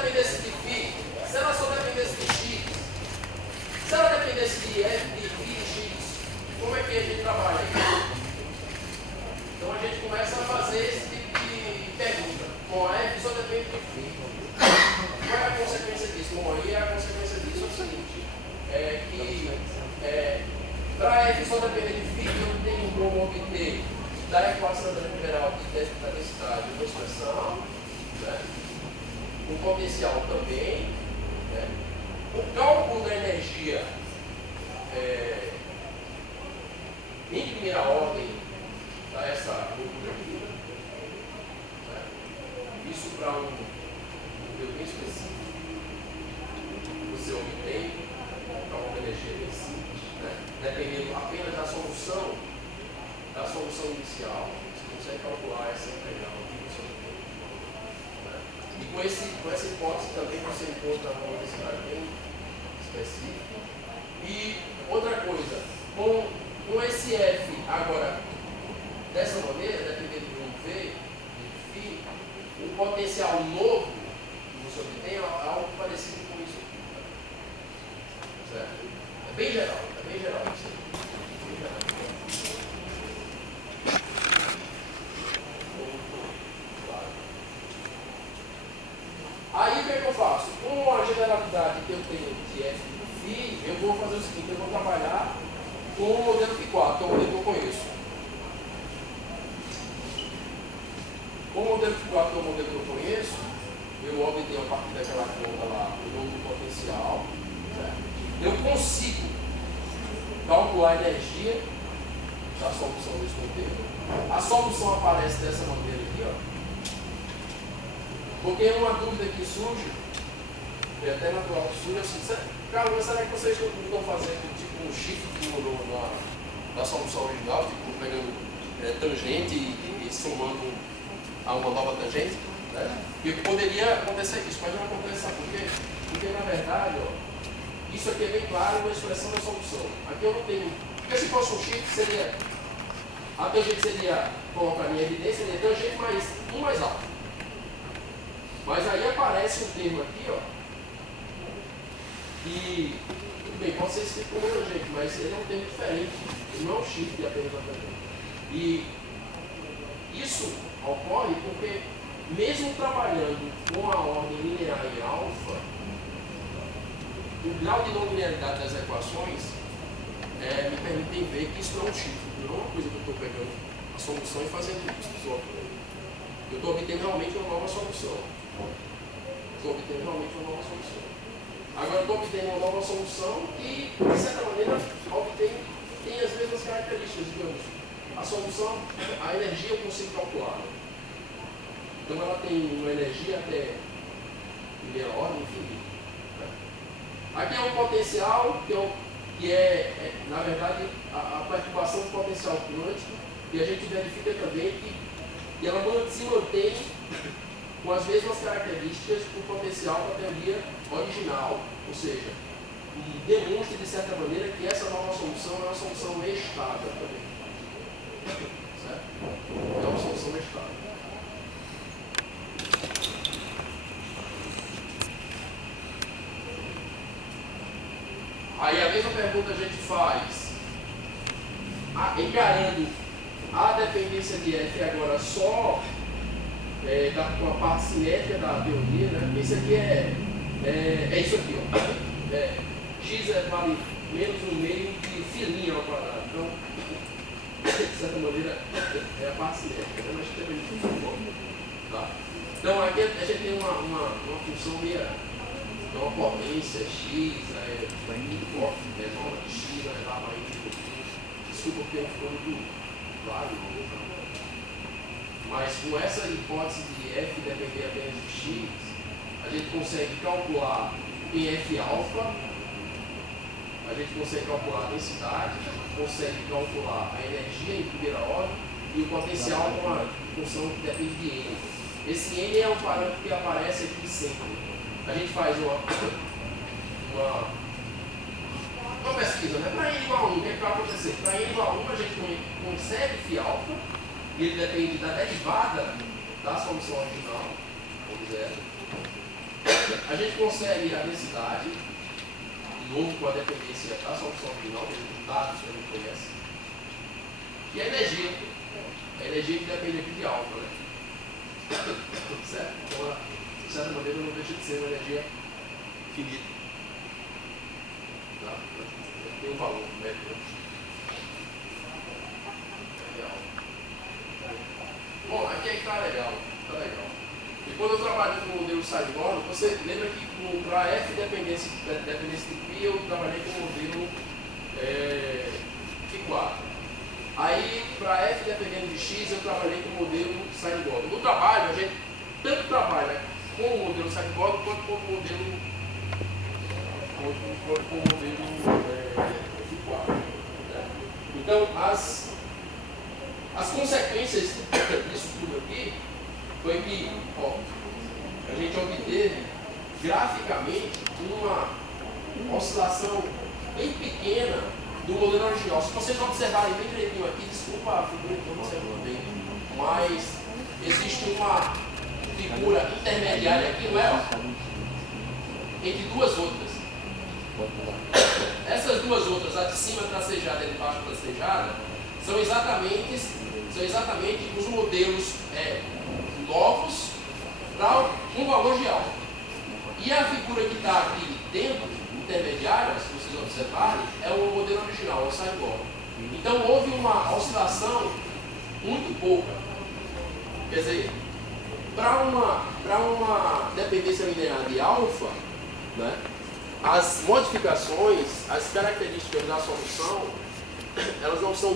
dependesse de φ, se ela só dependesse de x, se ela dependesse de f, de x, como é que a gente trabalha isso? Então a gente começa a fazer esse tipo de pergunta. Bom, a f só depende de φ. Qual é a consequência disso? Bom, aí a consequência disso é o seguinte, para f só depender de φ, eu tenho como obter da equação geral da densidade uma expressão, né? O potencial também, né? O cálculo da energia em primeira ordem dá essa loucura aqui, né? Isso para um modelo bem específico. Você obtém o cálculo da energia bem simples, né? Dependendo apenas da solução inicial, você consegue calcular essa integral aqui, né? E com essa hipótese também você encontra uma densidade bem específica. E outra coisa, com esse F agora dessa maneira, dependendo do V, de φ, o potencial novo que você obtém é algo parecido com isso aqui. Certo? É bem geral isso aqui. Aí o que é que eu faço? Com a generalidade que eu tenho de f e φ, eu vou fazer o seguinte, eu vou trabalhar com o modelo φ4, que é o modelo que eu conheço. Com o modelo φ4, que é o modelo que eu conheço, eu obtenho a partir daquela conta lá o novo potencial. Certo? Eu consigo calcular a energia da solução desse modelo. A solução aparece dessa maneira aqui, ó. Porque uma dúvida que surge, é até natural que surge, assim, Carlos, será que vocês não estão fazendo tipo um shift na solução original, tipo pegando tangente e somando a uma nova tangente? Né? E poderia acontecer isso, mas não acontece, sabe por quê? Porque na verdade, ó, isso aqui é bem claro na expressão da solução. Aqui eu não tenho. Porque se fosse um shift, seria. A tangente seria, colocar em evidência, seria tangente mais um mais alto. Mas aí aparece um termo aqui, ó. E, tudo bem, pode ser escrito como tangente, mas ele é um termo diferente. Ele não é um shift de apenas a tangente. E isso ocorre porque, mesmo trabalhando com a ordem linear em alfa, o grau de não linearidade das equações me permite ver que isso não é um shift. Não é uma coisa que eu estou pegando a solução e fazendo isso. Eu estou obtendo realmente uma nova solução. Agora estou obtendo uma nova solução que, de certa maneira, tem as mesmas características, digamos. A solução, a energia eu consigo calcular. Então ela tem uma energia até primeira ordem infinita. Né? Aqui é um potencial que é na verdade, a perturbação do potencial quântico, e a gente verifica também que ela se mantém com as mesmas características do potencial da teoria original, ou seja, demonstra de certa maneira que essa nova solução é uma solução estável também. Certo? É uma solução estável. Aí a mesma pergunta a gente faz, encarando a dependência de F agora só com a parte cinética da teoria, né? Isso aqui é isso aqui, ó. X vale menos 1 meio de filinha ao quadrado. Então, de certa maneira, é a parte cinética, né? Mas também tá? Então, aqui a gente tem uma função meia, uma potência X, menor de X, elevado a Y. Desculpa porque ficou muito claro. Mas com essa hipótese de F depender apenas de X, a gente consegue calcular em F alfa, a gente consegue calcular a densidade, consegue calcular a energia em primeira ordem e o potencial com uma função que depende de N. Esse N é um parâmetro que aparece aqui sempre. A gente faz uma pesquisa, né? Para N igual a 1, o que vai acontecer? Para N igual a 1, a gente consegue φ alfa, e ele depende da derivada da solução original, ou zero. a gente consegue a densidade, de novo com a dependência da solução final, dos dados que a gente conhece, e a energia. A energia que depende aqui de alfa, né? Certo? Então, de certa maneira, não deixa de ser uma energia finita. Tá? Tem um valor médio. Legal. Bom, aqui é que está legal. Tá legal. E quando eu trabalho com o modelo Sideboard, você lembra que para F dependência de π, eu trabalhei com o modelo Φ4. Aí, para F dependendo de X, eu trabalhei com o modelo Sideboard. No trabalho, a gente tanto trabalha com o modelo Sideboard quanto com o modelo F4. Então, as consequências disso tudo aqui foi que a gente obteve graficamente uma oscilação bem pequena do modelo original. Se vocês observarem bem direitinho aqui, desculpa a figura que eu não observo bem, mas existe uma figura intermediária aqui, não é? Entre duas outras. Essas duas outras, a de cima tracejada e a de baixo tracejada, são exatamente os modelos novos para um valor de alfa. E a figura que está aqui dentro, intermediária, se vocês observarem, é o modelo original, é o Sideboard. Então houve uma oscilação muito pouca. Quer dizer, para uma dependência linear de alfa, né, as modificações, as características da solução, elas não são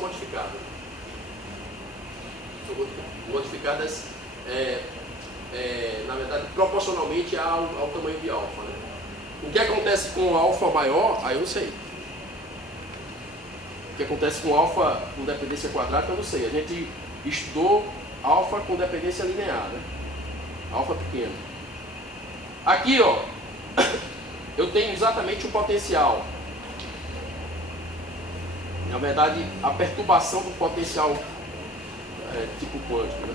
modificadas. São modificadas, na verdade, proporcionalmente ao tamanho de alfa. Né? O que acontece com alfa maior, aí eu não sei. O que acontece com alfa com dependência quadrática, eu não sei. A gente estudou alfa com dependência linear, né? Alfa pequeno. Aqui, ó, eu tenho exatamente o potencial. Na verdade, a perturbação do potencial tipo quântico, né?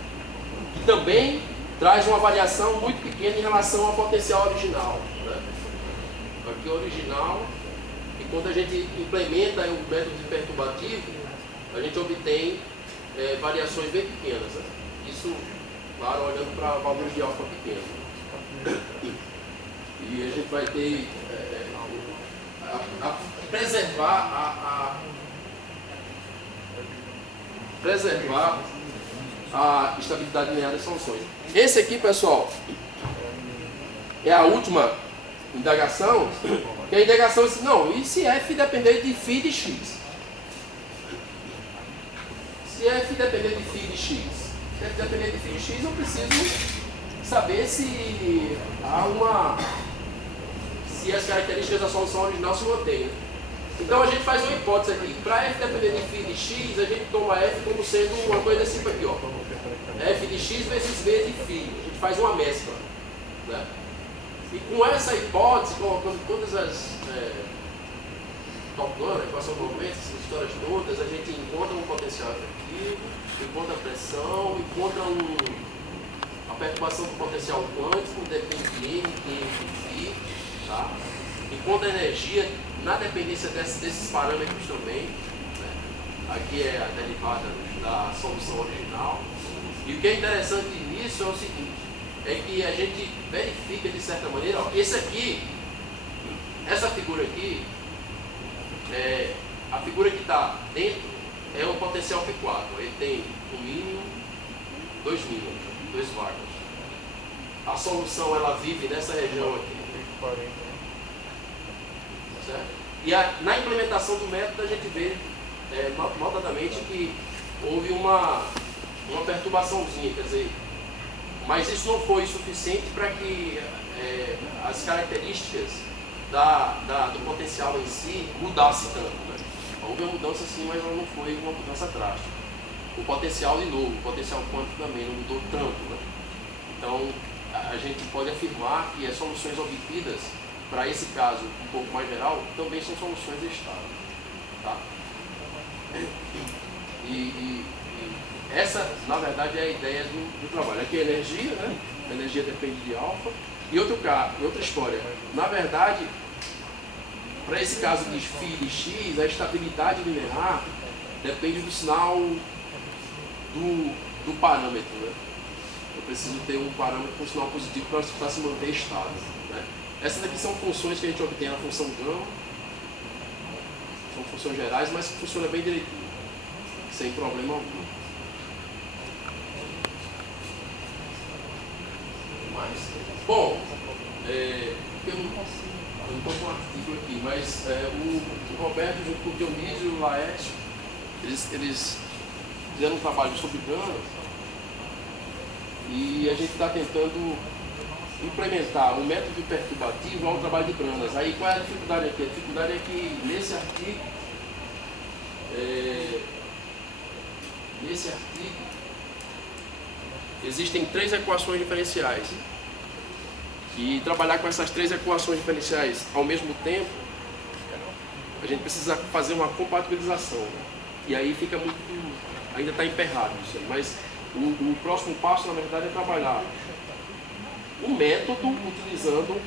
Que também traz uma variação muito pequena em relação ao potencial original, né? Aqui é o original, e quando a gente implementa o método de perturbativo, a gente obtém variações bem pequenas, né? Isso, claro, olhando para valores de alfa pequeno. E a gente vai ter preservar a estabilidade linear das soluções. Esse aqui, pessoal, é a última indagação, que a indagação é assim, não, e se f depender de φ de x? Se f depender de φ de x, se f depender de φ de x, eu preciso saber se as características da solução original se mantêm. Então a gente faz uma hipótese aqui. Para f depender de φ de x, a gente toma f como sendo uma coisa desse tipo aqui, ó. F de x vezes v de φ. A gente faz uma mescla, né? E com essa hipótese, colocando todas as calculando a equação de movimento, essas histórias todas, a gente encontra um potencial efetivo, encontra a pressão, encontra a perturbação do potencial quântico, depende de m, de φ, tá? Encontra a energia na dependência desses parâmetros também, né? Aqui é a derivada da solução original. E o que é interessante nisso é o seguinte, é que a gente verifica de certa maneira, ó, essa figura aqui, a figura que está dentro é o potencial F4, ele tem um mínimo, 2 mínimos, 2 vácuos. A solução ela vive nessa região aqui. Certo? E na implementação do método a gente vê notadamente que houve uma perturbaçãozinha, quer dizer, mas isso não foi suficiente para que as características do potencial em si mudassem tanto, né? Houve uma mudança sim, mas ela não foi uma mudança drástica. O potencial de novo, o potencial quântico também não mudou tanto, né? Então a gente pode afirmar que as soluções obtidas para esse caso um pouco mais geral também são soluções estáveis, tá? E essa, na verdade, é a ideia do trabalho. Aqui é energia, né? A energia depende de alfa. E outra história, na verdade, para esse caso de φ de x, a estabilidade linear depende do sinal do parâmetro, né? Eu preciso ter um parâmetro com sinal positivo para se manter estável, né? Essas aqui são funções que a gente obtém na função gama, são funções gerais, mas que funciona bem direitinho, sem problema algum. Bom, eu não estou com um artigo aqui, mas o Roberto, junto com o Dionísio e o Laércio, eles fizeram um trabalho sobre grana e a gente está tentando implementar um método perturbativo ao trabalho de granas. Aí qual é a dificuldade aqui? A dificuldade é que nesse artigo existem 3 equações diferenciais. E trabalhar com essas 3 equações diferenciais ao mesmo tempo, a gente precisa fazer uma compatibilização. E aí fica muito... ainda está emperrado isso aí. Mas o próximo passo, na verdade, é trabalhar um método utilizando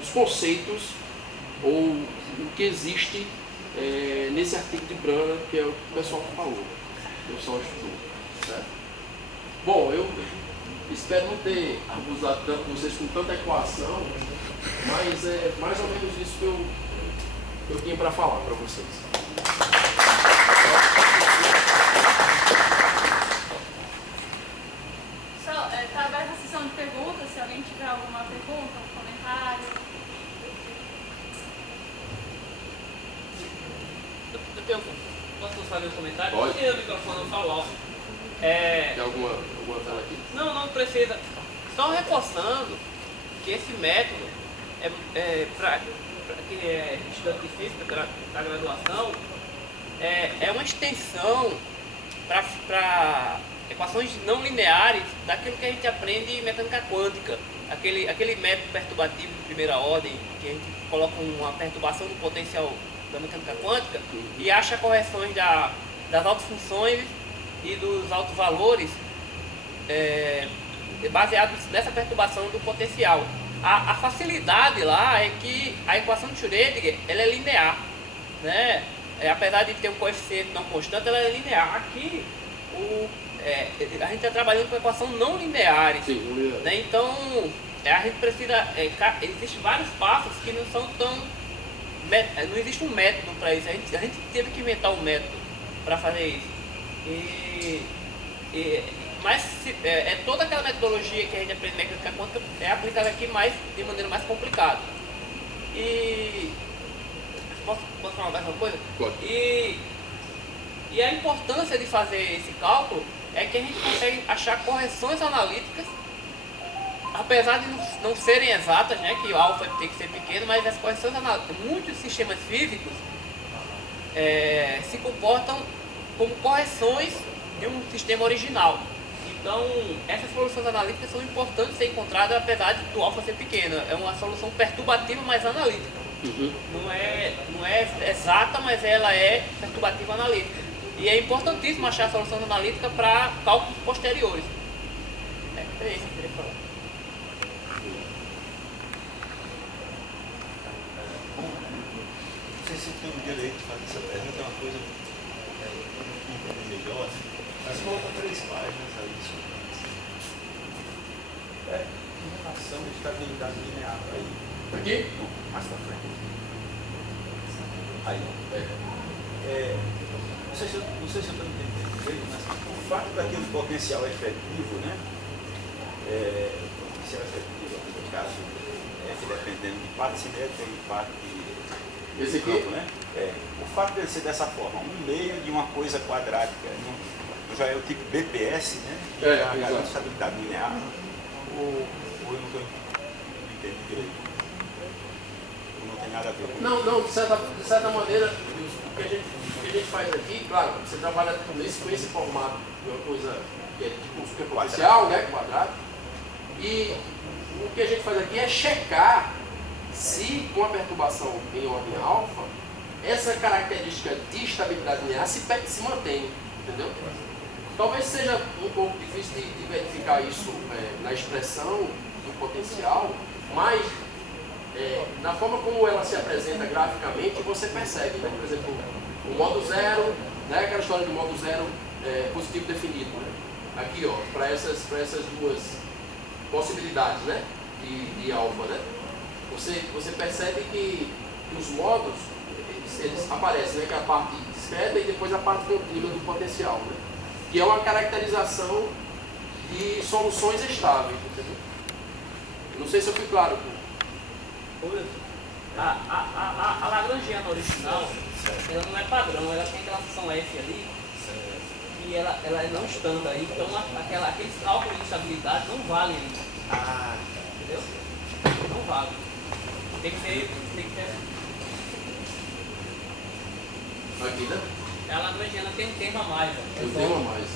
os conceitos ou o que existe nesse artigo de Brana, que é o que o pessoal falou, que o pessoal estudou. Certo? Bom, eu espero não ter abusado tanto vocês com tanta equação, mas é mais ou menos isso que eu tinha para falar para vocês. Está aberta a sessão de perguntas, se alguém tiver alguma pergunta, comentário. Posso fazer um comentário? Pode. Porque o microfone não falou. Tem alguma tela aqui? Não precisa. Só reforçando que esse método para quem é estudante de física da graduação, é uma extensão para equações não lineares daquilo que a gente aprende em mecânica quântica. Aquele método perturbativo de primeira ordem, que a gente coloca uma perturbação do potencial da mecânica quântica e acha correções das autofunções e dos altos valores baseados nessa perturbação do potencial. A facilidade lá é que a equação de Schrödinger ela é linear, né? Apesar de ter um coeficiente não constante, ela é linear. Aqui a gente está trabalhando com equação não lineares. Sim, não linear. Né? Então a gente precisa. Existem vários passos que não são tão. Não existe um método para isso. A gente teve que inventar um método para fazer isso. Mas toda aquela metodologia que a gente aprende em mecânica quântica é aplicada aqui de maneira mais complicada. Posso falar mais uma coisa? Pode. E a importância de fazer esse cálculo é que a gente consegue achar correções analíticas, apesar de não serem exatas, né, que o alfa tem que ser pequeno, mas as correções analíticas, muitos sistemas físicos se comportam como correções de um sistema original. Então, essas soluções analíticas são importantes de ser encontradas, apesar do alfa ser pequeno. É uma solução perturbativa, mas analítica. Uhum. Não é exata, mas ela é perturbativa analítica. E é importantíssimo achar soluções analíticas para cálculos posteriores. É isso que eu queria falar. Não sei se eu tenho o direito de fazer essa pergunta, é uma coisa melhor, mas coloca 3 páginas aí sobre em relação à estabilidade linear. Aí, Aqui? mais pra frente. Aí, não sei se eu estou entendendo direito, mas o fato daquele potencial efetivo, né? O potencial efetivo, no caso, F dependendo de parte simétrica e parte Esse aqui? campo, né? O fato dele ser dessa forma, um meio de uma coisa quadrática, já é o tipo BPS, né? Que é a exato. estabilidade linear, ou eu não entendo direito. Não tem nada a ver com isso. Não, de certa maneira, o que a gente faz aqui, claro, você trabalha com esse formato de uma coisa que é tipo superpotencial, né, quadrado, e o que a gente faz aqui é checar se com a perturbação em ordem alfa, essa característica de estabilidade linear se mantém, entendeu? Talvez seja um pouco difícil de verificar isso na expressão do potencial, mas na forma como ela se apresenta graficamente, você percebe, né? Por exemplo, o modo zero, né? Aquela história do modo zero positivo definido, né? Aqui, ó, para essas duas possibilidades, né? De alfa, né? Você percebe que os modos eles aparecem, né? Que é a parte discreta e depois a parte contínua do potencial, né? Que é uma caracterização de soluções estáveis, entendeu? Não sei se eu fui claro. A Lagrangiana original, ela não é padrão, ela tem aquela função F ali, e ela é não standard, então aqueles cálculos de estabilidade não valem ali. Entendeu? Não vale. Tem que ter. Aqui, né? A Lagrangiana tem um termo a mais. Tem um termo a mais.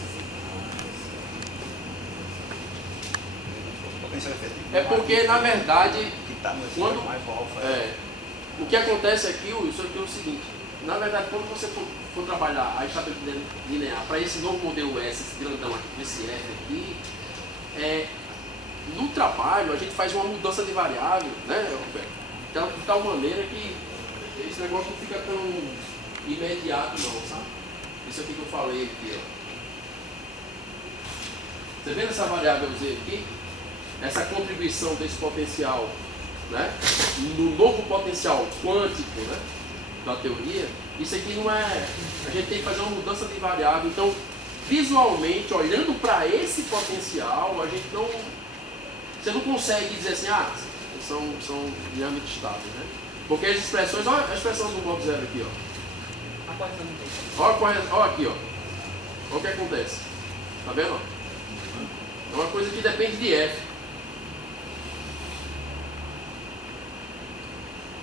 Potencial efetivo. É porque, na verdade, Que está no quando, mais o alfa. o que acontece aqui, isso aqui é o seguinte, na verdade, quando você for trabalhar a estabilidade linear para esse novo modelo S, esse grandão aqui, esse F aqui, no trabalho a gente faz uma mudança de variável, né, Roberto? De tal maneira que esse negócio não fica tão imediato não, sabe? Isso aqui que eu falei aqui, ó. Você vê essa variável Z aqui? Essa contribuição desse potencial, né, no novo potencial quântico, né, da teoria, isso aqui não é... A gente tem que fazer uma mudança de variável. Então, visualmente, olhando para esse potencial, a gente não... Você não consegue dizer assim, são dinâmicos estáveis, né? Porque as expressões... Olha a expressão do modo zero aqui, ó. Olha aqui, ó. Olha o que acontece. Tá vendo? É uma coisa que depende de F.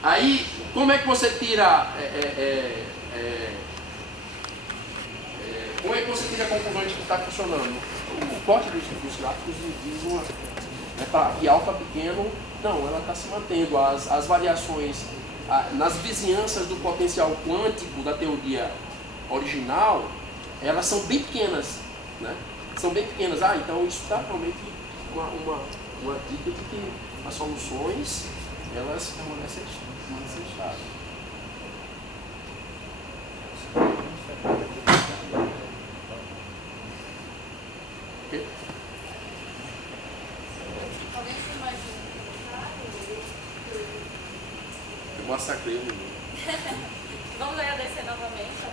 Aí, como é que você tira... como é que você tira a conclusão de que está funcionando? O corte dos gráficos diz que alfa pequeno, não, ela está se mantendo. As variações nas vizinhanças do potencial quântico da teoria original, elas são bem pequenas, né? São bem pequenas. Então isso dá realmente uma dica de que as soluções, elas permanecem estáveis. Ok? Alguém tem mais um comentário? Eu massacrei o menino. Vamos agradecer novamente ao